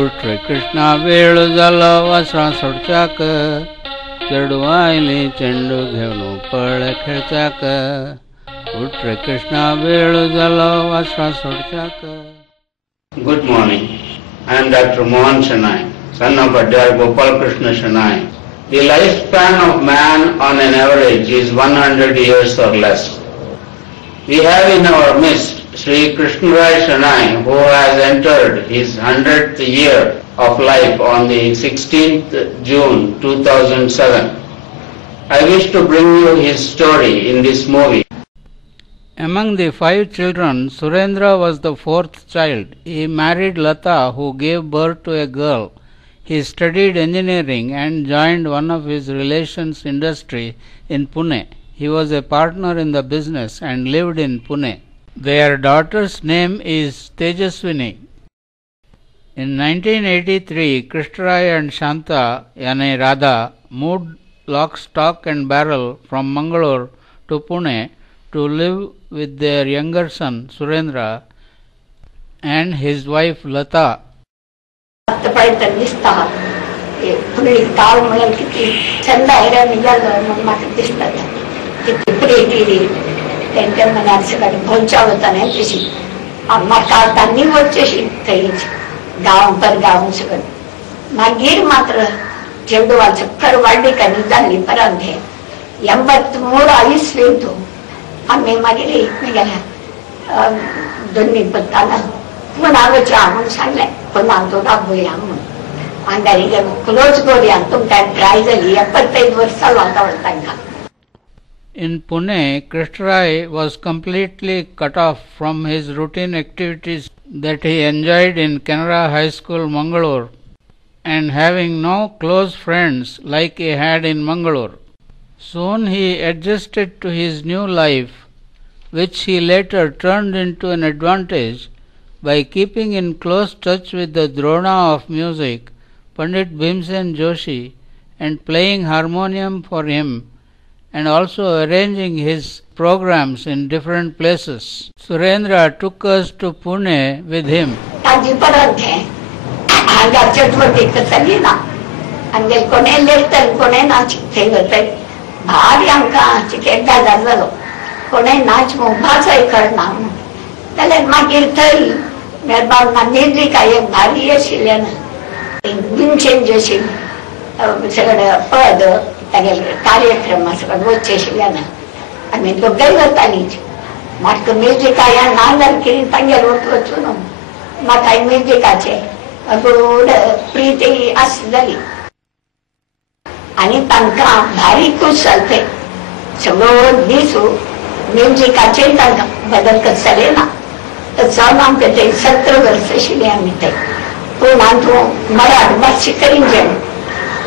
उठ्रे कृष्णा वेळुजलो वस्त्रां सोडच्याक चेडवायली चेंडू घेवन पळ खेळच्याक उठ्रे कृष्णा वेळुजलो वस्त्रां सोडच्याक. Good morning. I am Dr. Mohan Shenoy, son of Adyar Gopal Krishna Shenoy. The lifespan of man on an average is 100 years or less. We have in our midst Sri Krishnaraj Shenoy, who has entered his 100th year of life on the 16th June 2007. I wish to bring you his story in this movie. Among the 5 children, Surendra was the 4th child. He married Lata, who gave birth to a girl. He studied engineering and joined one of his relations' industry in Pune. He was a partner in the business and lived in Pune. Their daughter's name is Tejaswini. In 1983, Krishnaraj and Shanta, Yane Radha, moved lock, stock and barrel from Mangalore to Pune to live with their younger son Surendra and his wife Lata. आतापर्यंत दिसतात फुगडी ताल म्हणून किती छंद आहे निघालं म्हणून म्हाका दिसता किती प्रेटी त्यांच्या मनात सगळं भोंचा होता नाही तशी म्हाका तांनी वचचेशी थंय गांव पर गांव सगळं मागीर मात्र चेडवाचो करवाडी कनी जाल्ली परत हे 83 इस्वींतू आमी मागीर एकमेकांना दोन्ही पत्ताना पुनावच्या म्हणून सांगले पुनावतो दाखोया म्हणून अंगारी क्लोज करूया तुमकां ट्राय जाली 75 वर्सां जाता तांकां. In Pune, Krishnaraj was completely cut off from his routine activities that he enjoyed in Canara High School, Mangalore, and having no close friends like he had in Mangalore. Soon he adjusted to his new life, which he later turned into an advantage by keeping in close touch with the Drona of music, Pandit Bhimsen Joshi, and playing harmonium for him, and also arranging his programs in different places. Surendra took us to Pune with him. Bhimsen Joshi सगळं पद कार्यक्रम सगळं वचेशिल्ल्यान आमी दोगांय वतालीं म्हाका म्युजिका ना जालें तांगेर वचून म्हाका म्युजिकाचे गोड प्रीती आसली आनी तांकां भारी खूश जाले सगळो दीस म्युजिकाचे तांकां बदल करतले ना जावन आमकां ते 17 वर्सां आशिल्लीं आमी ते पूण तूं मराठी भाशा करीन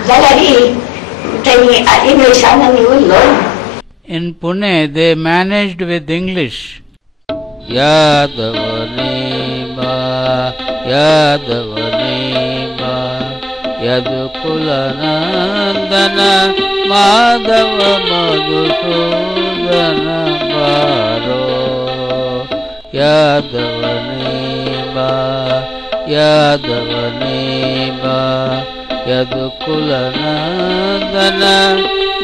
जाल्यार In Pune, they managed with English. Yadavanema, Yadavanema, Yadukulanandana, Madhava Madhusudana Baro. Yadavanema, Yadavanema, Yadukulanandana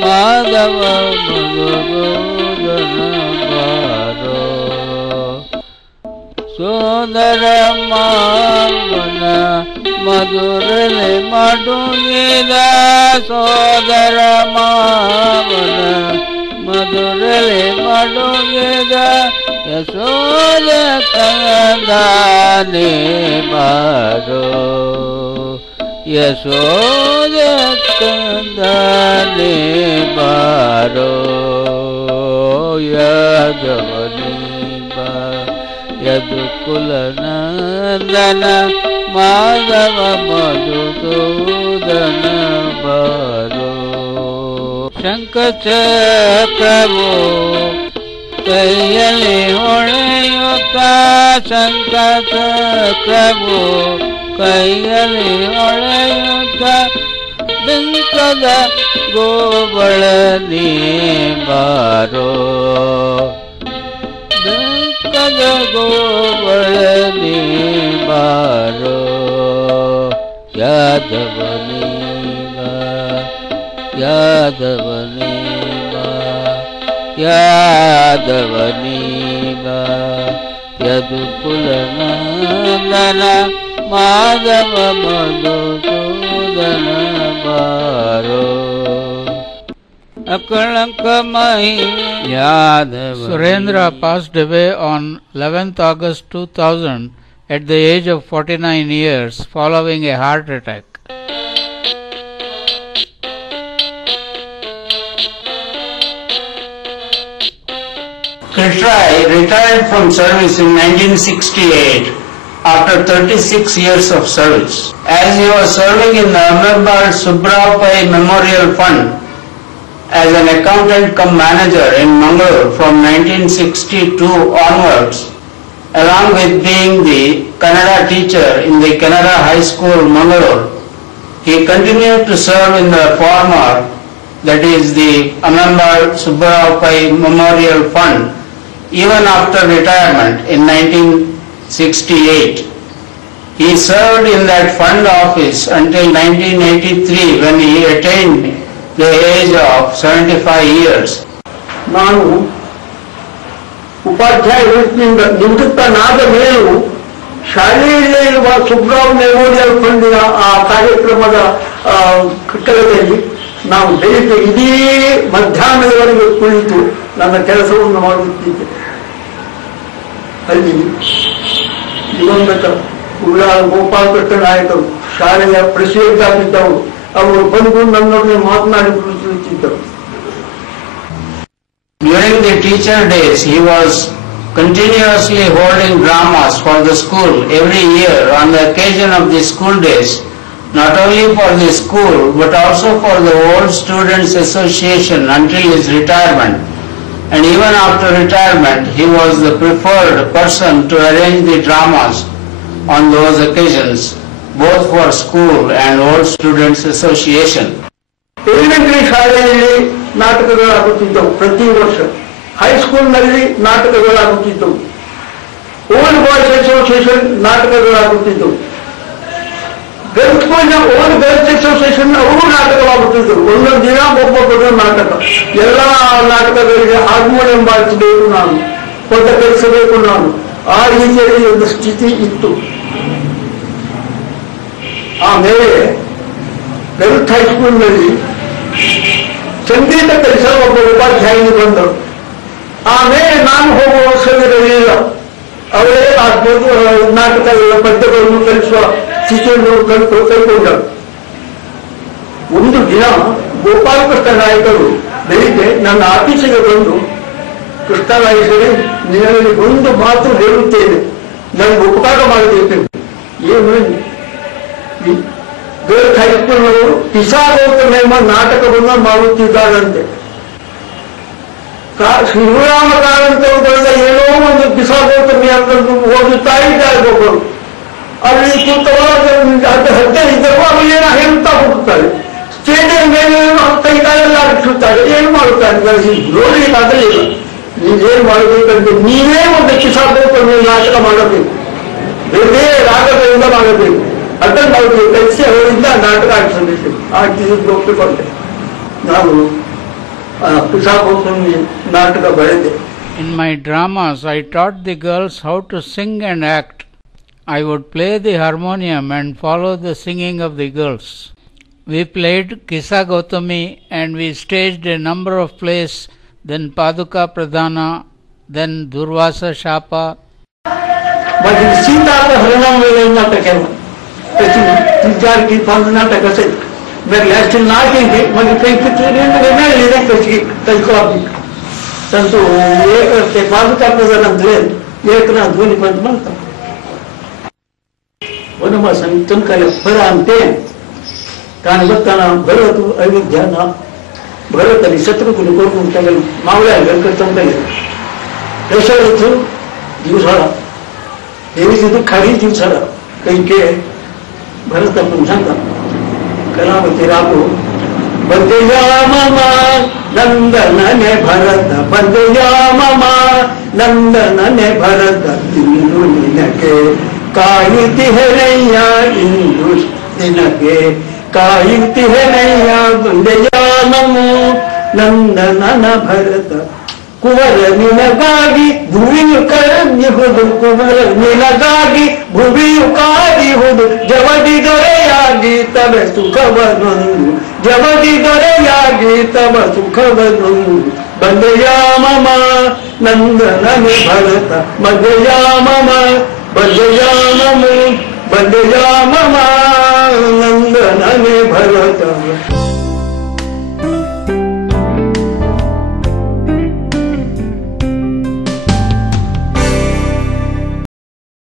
Madhava Madhusudana Baro. Sodara Mavana Madhurale Madungida Sodara Mavana Madhurale Madungida Yasoda Kandane Baro. Yasoda Kandane Baro. Yadavanema Yadukulanandana Madhava Madhusudana Baro. Shankachakravô ಕೈಯಲ್ಲಿ ಹೊಳೆಯುತ್ತ ಶಂಕಚಕ್ರವು ಕೈಯಲ್ಲಿ ಹೊಳೆಯುತ್ತ ಬಿಂಕದ ಗೋಬಳ ನೀ ಬಾರೋ ಬಿಂಕದ ಗೋಬಳ ನೀ ಬಾರೋ ಯಾದವನೇವ ಯಾದವನೇವ ಯಾದವನೇವ ಯದುಕುಲನಂದನ ಮಾಧವ ಮಧುಸೂದನ ಬಾರೋ Surendra passed away on 11th August 2000 at the age of 49 years following a heart attack. Krishrai retired from service in 1968 after 36 years of service. As he was serving in the Ahmedabad Subrao Memorial Fund as an accountant cum manager in Mangalore from 1962 onwards, along with being the Kannada teacher in the Kannada High School, Mangalore, he continued to serve in the former, that is the Ahmedabad Subrao Memorial Fund, even after retirement in 1968. He served in that fund office until 1983 when he attained the age of 75 years. ನಾನು ಉಪಾಧ್ಯಾಯ ವೃತ್ತಿಯಿಂದ ನಿವೃತ್ತನಾದ ಮೇಲೂ ಶಾಲೆಯಲ್ಲೇ ಇರುವ Subrao memorial ಫಂಡಿನ ಆ ಕಾರ್ಯಕ್ರಮದ ಕಟ್ಟಡದಲ್ಲಿ ನಾವು ಬೆಳಿಗ್ಗೆ ಇಡೀ ಮಧ್ಯಾಹ್ನದವರೆಗೆ ಕುಳಿತು ನನ್ನ ಕೆಲಸವನ್ನು ಮಾಡುತ್ತಿದ್ದೆ. ಅಲ್ಲಿ ದಿವಂಗತ ಉಳ್ಳಾಳ ಗೋಪಾಲಕೃಷ್ಣ ನಾಯಕರು ಶಾಲೆಯ ಪ್ರೆಸಿಡೆಂಟ್ ಆಗಿದ್ದವರು, ಅವರು ಬಂದು ನನ್ನೊಡನೆ ಮಾತನಾಡಿಕೊಳ್ಳುತ್ತಿದ್ದರು. During the teacher days, he was continuously holding dramas for the school every year on the occasion of the school days, not only for the school but also for the Old Students Association until his retirement. And even after retirement, he was the preferred person to arrange the dramas on those occasions, both for school and Old Students Association. Elementary ಶಾಲೆಯಲ್ಲಿ ನಾಟಕಗಳಾಗುತ್ತಿದ್ದವು ಪ್ರತಿ ವರ್ಷ, ಹೈಸ್ಕೂಲ್ನಲ್ಲಿ ನಾಟಕಗಳಾಗುತ್ತಿದ್ದವು, old boys association ನಾಟಕಗಳಾಗುತ್ತಿದ್ದವು, girls ಸ್ಕೂಲ್ನ old girls association ಅವರು ನಾಟಕವಾಗುತ್ತಿದ್ದವು. ಒಂದೊಂದು ದಿನ ಒಬ್ಬೊಬ್ಬರ ನಾಟಕ. ಎಲ್ಲ ನಾಟಕಗಳಿಗೆ ಹಾರ್ಮೋನಿಯಂ ಬಾರಿಸಬೇಕು ನಾನು, ಕೊಟ್ಟ ಕಲಿಸಬೇಕು ನಾನು, ಆ ರೀತಿಯಲ್ಲಿ ಒಂದು ಸ್ಥಿತಿ ಇತ್ತು. ಆಮೇಲೆ ಗರ್ಲ್ಸ್ ಹೈಸ್ಕೂಲ್ನಲ್ಲಿ ಸಂಗೀತ ಕಲಿಸಲು ಒಬ್ಬ ಉಪಾಧ್ಯಾಯಿನಿ ಬಂದರು. ಆಮೇಲೆ ನಾನು ಹೋಗುವ ಅವಸರವಿರಲಿಲ್ಲ, ಅವರೇ ನಾಟಕಗಳ ಪದ್ಯಗಳನ್ನು ಕಲಿಸುವ ಸ್ಥಿತಿಯನ್ನು ಕೈಗೊಂಡರು. ಒಂದು ದಿನ ಗೋಪಾಲಕೃಷ್ಣ ನಾಯಕರು ಬೆಳಿಗ್ಗೆ ನನ್ನ ಆಫೀಸಿಗೆ ಬಂದು, ಕೃಷ್ಣರಾಯಸರೇ, ನಿನ್ನಲ್ಲಿ ಒಂದು ಮಾತು ಹೇಳುತ್ತೇನೆ, ನನಗೆ ಉಪಕಾರ ಮಾಡಬೇಕು. ಏನು? ಗರ್ಲ್ಸ್ ಹೈಸ್ಕೂಲ್ನವರು ಕಿಸಾಗೌತಮ ಎಂಬ ನಾಟಕವನ್ನು ಮಾಡುತ್ತಿದ್ದಾರಂತೆ. ಶಿವರಾಮ ಕಾರಂತರು ಬರೆದ ಏನೋ ಒಂದು ಕಿಸಾಗೌತಮಿ ಅಂತ ಓದುತ್ತಾ ಇದ್ದಾರೆ ಒಬ್ಬರು. ಅಲ್ಲಿ ಕೂತವಾದ 10 ಇದ್ದರೂ ಅವರೇನೋ ಹೇಳುತ್ತಾ ಹೋಗುತ್ತಾರೆ. ಸ್ಟೇಜಿನ ಮೇಲೆ ಕೈಕಾಲೆಲ್ಲ ಆಡಿಸುತ್ತಾರೆ. ಏನು ಮಾಡುತ್ತಾರೆ ನೋಡಲಿಕ್ಕಾಗಲಿಲ್ಲ. ನೀವೇನು ಮಾಡಬೇಕಂದ್ರೆ ನೀವೇ ಒಂದು ಕಿಸಾಗೌತಮಿ ನಾಟಕ ಮಾಡಬೇಕು, ಬೇರೆ ರಾಗಗಳಿಂದ ಮಾಡಬೇಕು, ಅದನ್ನು ನಾವು ಕಲಿಸಿ ಅವರಿಂದ ನಾಟಕ ಆಡಿಸಬೇಕು. ಆಡಿಸಿದ್ದು ಒಪ್ಪಿಕೊಂಡೆ. ನಾನು ಕಿಸಾಗೌತಮಿ ನಾಟಕ ಬರೆದೆ. In my dramas, I taught the girls how to sing and act. I would play the harmonium and follow the singing of the girls. We played Kisa Gautami and we staged a number of plays, then Paduka Pradhana, then Durvasa Shapa. But in Sita नाटक है, तीन-चार की 5 नाटक ऐसे मैं last ना के मगर कई कितने मैं लेने कई को आप तंतु ये करते पादुका प्रदान ಅಂದ್ರೆ ಏಕನ ಧ್ವನಿ ಬಂದು ಮಾಡ್ತಾ ವನಮ ಸಂತನ್ ಕಲೆ ಫರ ಅಂತೆ ಕಾಣಬತ್ತನ ಭರತು ಅವಿದ್ಯಾನ ಭರತಲಿ ಶತ್ರುಘ್ನ ಕೋರುಂತ ಮಾವಳ ವೆಂಕಟಂಬಲಿ ದಶರಥು ದಿವಸಳ ದೇವಿದು ಖಾರಿ ದಿವಸಳ ಕೈಕೆ ಭರತ ಪುಂಜಂತ ಕಲಾವತಿ ರಾಗು ಬಂದೆಯಾ ಮಮ ನಂದನನೆ ಭರತ ಬಂದೆಯಾ ಮಮ ನಂದನನೆ ಭರತ ಇಂದು ನಿನಗೆ ಕಾಯಿತಿಹರಯ್ಯ ಇಂದು ನಿನಗೆ ಕಾಯುತ್ತಿಹೆನಯ್ಯ ಬಂದೆಯ ನಮೋ ನಂದನನ ಭರತ ಕುವರ ನಿನಗಾಗಿ ಭುವಿಯು ಕರಗಿಹುದು ಕುವರ ನಿನಗಾಗಿ ಭುವಿಯು ಕಾದಿಹುದು ಜವದಿ ದೊರೆಯಾಗಿ ತವ ಸುಖವನೊಂದು ಜವದಿ ದೊರೆಯಾಗಿ ತವ ಸುಖವನೊಂದು ಬಂದೆಯ ಮಮ ನಂದನನೆ ಭರತ ಬಂದೆಯ ಮಮ ಬಂದೆಯ ನಮೋ ಬಂದೆಯ ಮಮ ನಂದನನೆ ಭರತ